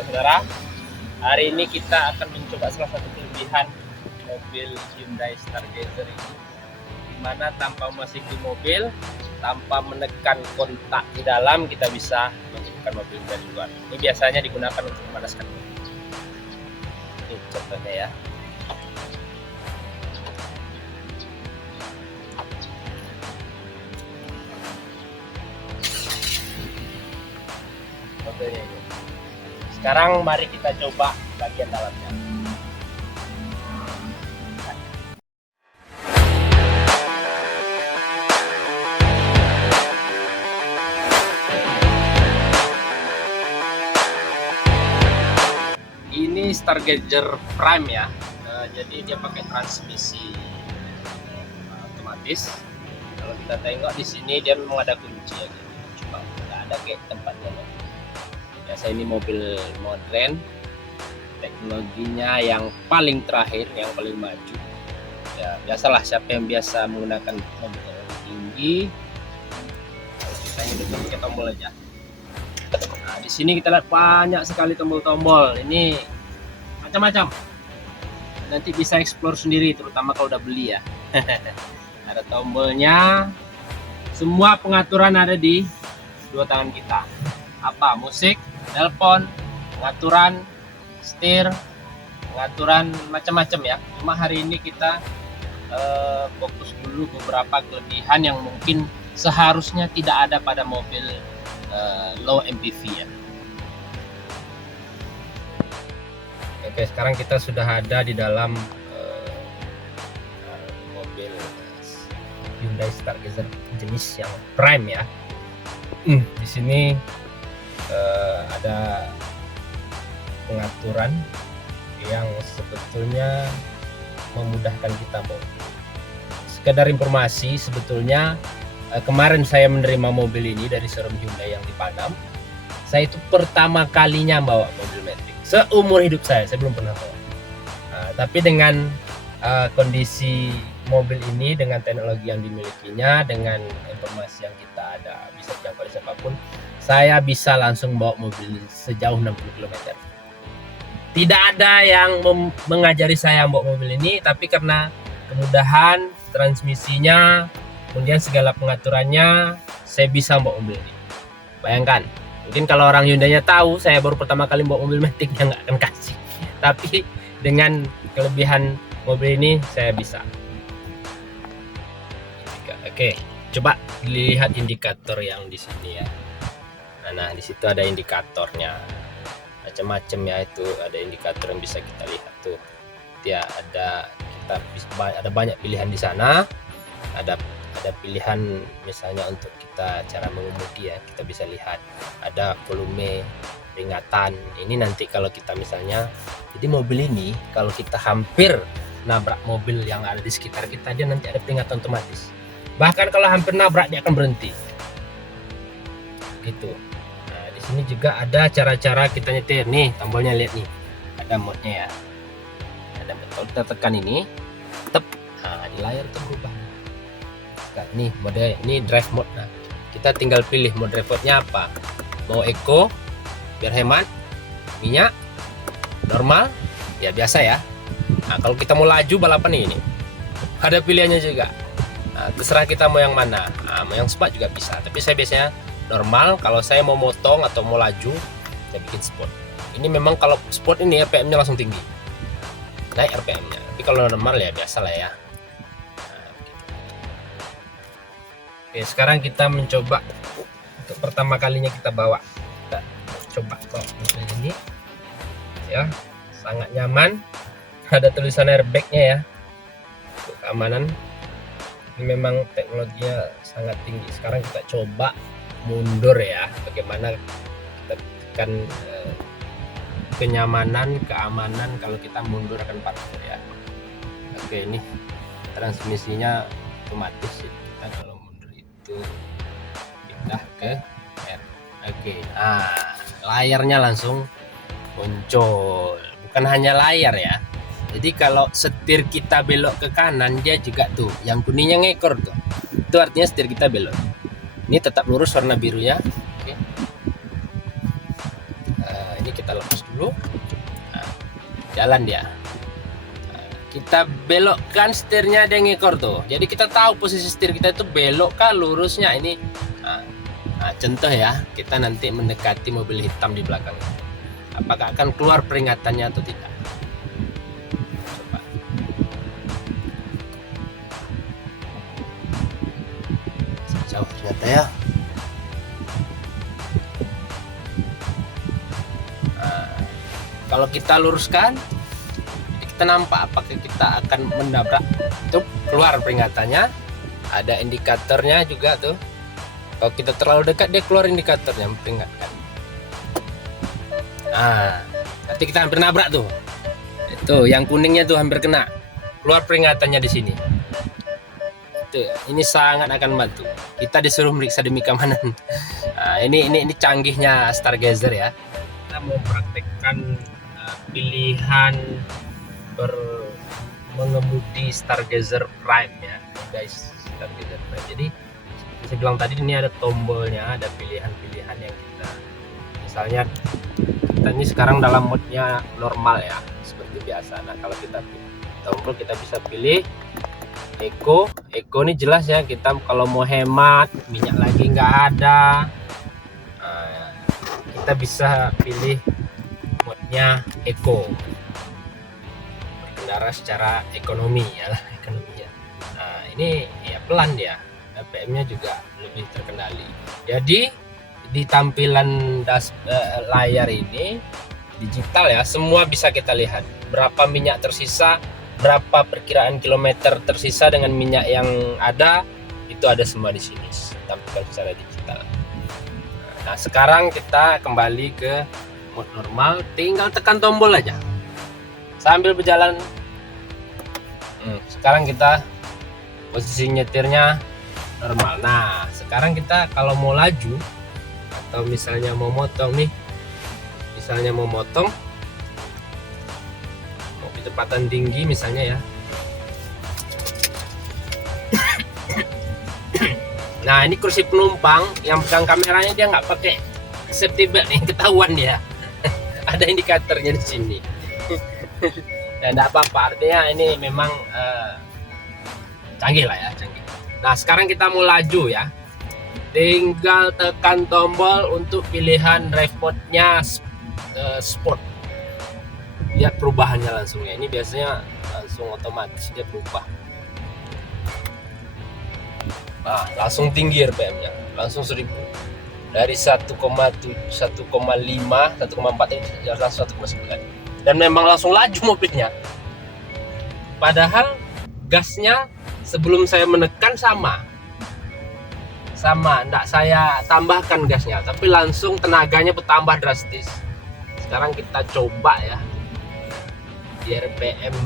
saudara-saudara. Hari ini kita akan mencoba salah satu kelebihan mobil Hyundai Stargazer ini, dimana tanpa memasuki mobil, tanpa menekan kontak di dalam, kita bisa menghidupkan mobil dari luar. Ini biasanya digunakan untuk memanaskan mobil. Ini contohnya ya. Contohnya ini. Sekarang mari kita coba bagian dalamnya. Ini Stargazer Prime ya. Jadi dia pakai transmisi otomatis. Kalau kita tengok di sini dia memang ada kunci ya, gitu. Cuma nggak ada kayak tempatnya. Biasa ini mobil modern, teknologinya yang paling terakhir, yang paling maju. Ya biasalah, siapa yang biasa menggunakan mobil tinggi, kita udah pakai tombol aja. Nah, di sini kita lihat banyak sekali tombol-tombol. Ini macam-macam. Nanti bisa explore sendiri, terutama kalau udah beli ya. Ada tombolnya. Semua pengaturan ada di dua tangan kita. Apa? Musik, telepon, pengaturan, setir, pengaturan macam-macam ya. Cuma hari ini kita fokus dulu beberapa kelebihan yang mungkin seharusnya tidak ada pada mobil low MPV ya. Oke, sekarang kita sudah ada di dalam mobil Hyundai Stargazer jenis yang Prime ya. Di sini ada pengaturan yang sebetulnya memudahkan kita. Sekedar informasi, sebetulnya kemarin saya menerima mobil ini dari showroom Hyundai yang di Padang. Saya itu pertama kalinya bawa mobil Matic seumur hidup saya belum pernah bawa. Tapi dengan kondisi mobil ini, dengan teknologi yang dimilikinya, dengan informasi yang kita ada bisa jangkau siapapun, saya bisa langsung bawa mobil sejauh 60 km. Tidak ada yang mengajari saya bawa mobil ini, tapi karena kemudahan transmisinya, kemudian segala pengaturannya, saya bisa bawa mobil ini. Bayangkan, mungkin kalau orang Hyundai-nya tahu saya baru pertama kali bawa mobil Matic, dia nggak akan kasih. Tapi dengan kelebihan mobil ini saya bisa. Oke, coba lihat indikator yang di sini ya. Nah, di situ ada indikatornya. Macam-macam ya, itu ada indikator yang bisa kita lihat tuh. Ya, ada banyak pilihan di sana. Ada pilihan misalnya untuk kita cara mengemudi ya, kita bisa lihat ada volume, peringatan. Ini nanti kalau kita misalnya, jadi mobil ini kalau kita hampir nabrak mobil yang ada di sekitar kita, dia nanti ada peringatan otomatis. Bahkan kalau hampir nabrak dia akan berhenti. Gitu. Nah, di sini juga ada cara-cara kita nyetir nih, tombolnya lihat nih. Ada mode-nya ya. Ada mode, kita tekan ini, tep. Nah, di layar itu berubah. Nah, nih mode ini drive mode. Nah, kita tinggal pilih mode drive mode-nya apa. Mau eco biar hemat minyak, normal ya biasa ya. Nah, kalau kita mau laju balapan ini ada pilihannya juga. Nah, terserah kita mau yang mana. Nah, mau yang sport juga bisa, tapi saya biasanya normal. Kalau saya mau motong atau mau laju, saya bikin sport. Ini memang kalau sport ini RPM-nya langsung tinggi, naik RPM-nya. Tapi kalau normal ya biasa lah ya. Oke, sekarang kita mencoba untuk pertama kalinya kita bawa. Kita coba bawa mobil ini ya, sangat nyaman. Ada tulisan airbag-nya ya untuk keamanan. Ini memang teknologinya sangat tinggi. Sekarang kita coba mundur ya, bagaimana kita tekan kenyamanan, keamanan kalau kita mundur akan parkir ya. Oke, ini transmisinya otomatis. Kita kalau itu pindah ke R. Oke, nah layarnya langsung muncul. Bukan hanya layar ya, jadi kalau setir kita belok ke kanan, dia juga tuh yang kuningnya ngekor tuh, itu artinya setir kita belok. Ini tetap lurus warna birunya. Oke. Ini ini kita lepas dulu. Nah, jalan dia. Kita belokkan setirnya ada yang ekor tuh, jadi kita tahu posisi setir kita itu belok kah lurusnya ini. Nah, contoh ya, kita nanti mendekati mobil hitam di belakang, apakah akan keluar peringatannya atau tidak. Coba. Jauh ternyata ya. Nah, kalau kita luruskan, kita nampak apakah kita akan menabrak. Tuh keluar peringatannya, ada indikatornya juga tuh. Kalau kita terlalu dekat dia keluar indikatornya memperingatkan. Nah, nanti kita hampir nabrak tuh. Itu yang kuningnya tuh hampir kena, keluar peringatannya di sini. Tuh, ini sangat akan membantu. Kita disuruh meriksa demi keamanan. Nah, ini canggihnya Stargazer ya. Kita mau praktekkan pilihan mengemudi Stargazer Prime ya guys, Stargazer Prime. Jadi saya bilang tadi, ini ada tombolnya, ada pilihan-pilihan yang kita, misalnya kita ini sekarang dalam modnya normal ya, seperti biasa. Nah, kalau kita tombol kita bisa pilih Eco. Eco ini jelas ya, kita kalau mau hemat, minyak lagi nggak ada, kita bisa pilih modnya Eco, berkendara secara ekonomi ya, ekonominya. Nah, ini ya pelan dia, RPM-nya juga lebih terkendali. Jadi di tampilan layar ini digital ya, semua bisa kita lihat berapa minyak tersisa, berapa perkiraan kilometer tersisa dengan minyak yang ada, itu ada semua di sini, tampilkan secara digital. Nah, sekarang kita kembali ke mode normal, tinggal tekan tombol aja sambil berjalan. Sekarang kita posisi nyetirnya normal. Nah, sekarang kita kalau mau laju atau misalnya mau motong nih, misalnya mau motong, mau kecepatan tinggi misalnya ya. Nah, ini kursi penumpang yang pegang kameranya, dia nggak pakai safety belt nih, ketahuan dia. Ada indikatornya di sini. Ya enggak apa-apa, artinya ini memang canggih lah ya, canggih. Nah, sekarang kita mau laju ya, tinggal tekan tombol untuk pilihan drive mode-nya sport. Lihat perubahannya langsung ya, ini biasanya langsung otomatis dia berubah. Nah, langsung tinggi RPM-nya, langsung 1000, dari 1,5, 1,4 itu langsung 1,9, dan memang langsung laju mobilnya. Padahal gasnya sebelum saya menekan sama, enggak saya tambahkan gasnya, tapi langsung tenaganya bertambah drastis. Sekarang kita coba ya di RPM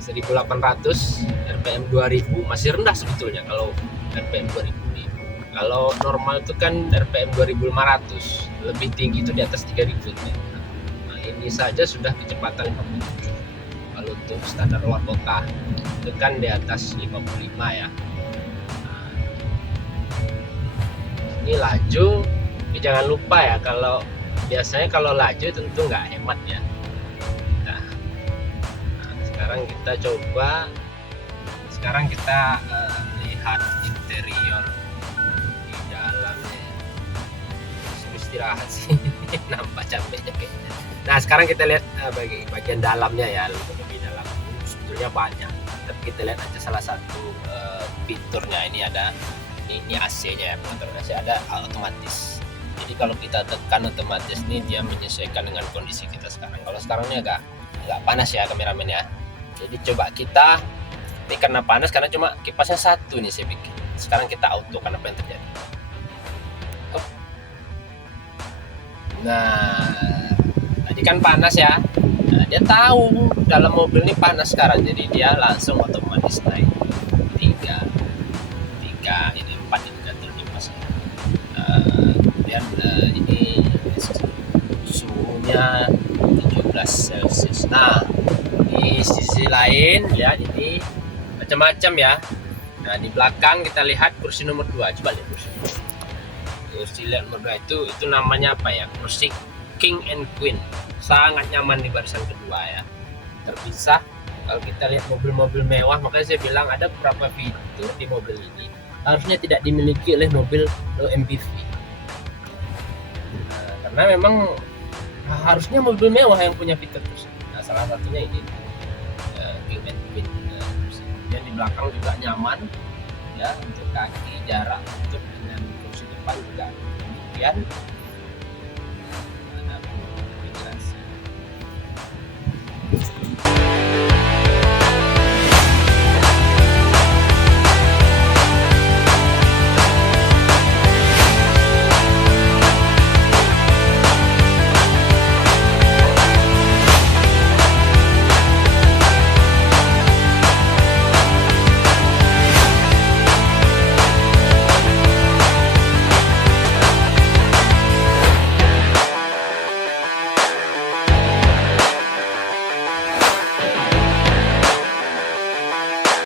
1800, RPM 2000 masih rendah sebetulnya kalau RPM 2000 nih. Kalau normal itu kan RPM 2500, lebih tinggi itu di atas 3000. Nah, ini saja sudah kecepatan 57. Kalau untuk standar luar kota itu kan di atas 55 ya. Nah, ini laju, tapi jangan lupa ya, kalau biasanya kalau laju tentu nggak hemat ya. Nah, sekarang kita coba, sekarang kita lihat interior di dalamnya. Suruh istirahat sih, nampak capeknya kayaknya. Nah, sekarang kita lihat bagian dalamnya ya, lebih dalam. Sebetulnya banyak, tapi kita lihat aja salah satu fiturnya. Ini ada, ini AC-nya ya, motor AC ada otomatis. Jadi kalau kita tekan otomatis nih, dia menyesuaikan dengan kondisi kita sekarang. Kalau sekarangnya agak panas ya kameramen ya. Jadi coba kita, ini karena panas karena cuma kipasnya satu nih saya bikin. Sekarang kita auto, karena apa yang terjadi. Nah, tadi kan panas ya. Nah, dia tahu dalam mobil ini panas sekarang, jadi dia langsung otomatis naik 3, ini 4 indikator kipasnya. Kemudian ini suhunya 17 Celcius. Nah, di sisi lain lihat, ini macam-macam ya. Nah, di belakang kita lihat kursi nomor 2. Coba lihat kursi lihat nomor 2 itu namanya apa ya, kursi King and Queen, sangat nyaman di barisan kedua ya, terpisah. Kalau kita lihat mobil-mobil mewah, makanya saya bilang ada beberapa fitur di mobil ini harusnya tidak dimiliki oleh mobil MPV. Karena memang harusnya mobil mewah yang punya fitur tersebut. Nah, salah satunya ini King and Queen. Kemudian di belakang juga nyaman ya, untuk kaki, jarak untuk dengan kursi depan juga demikian.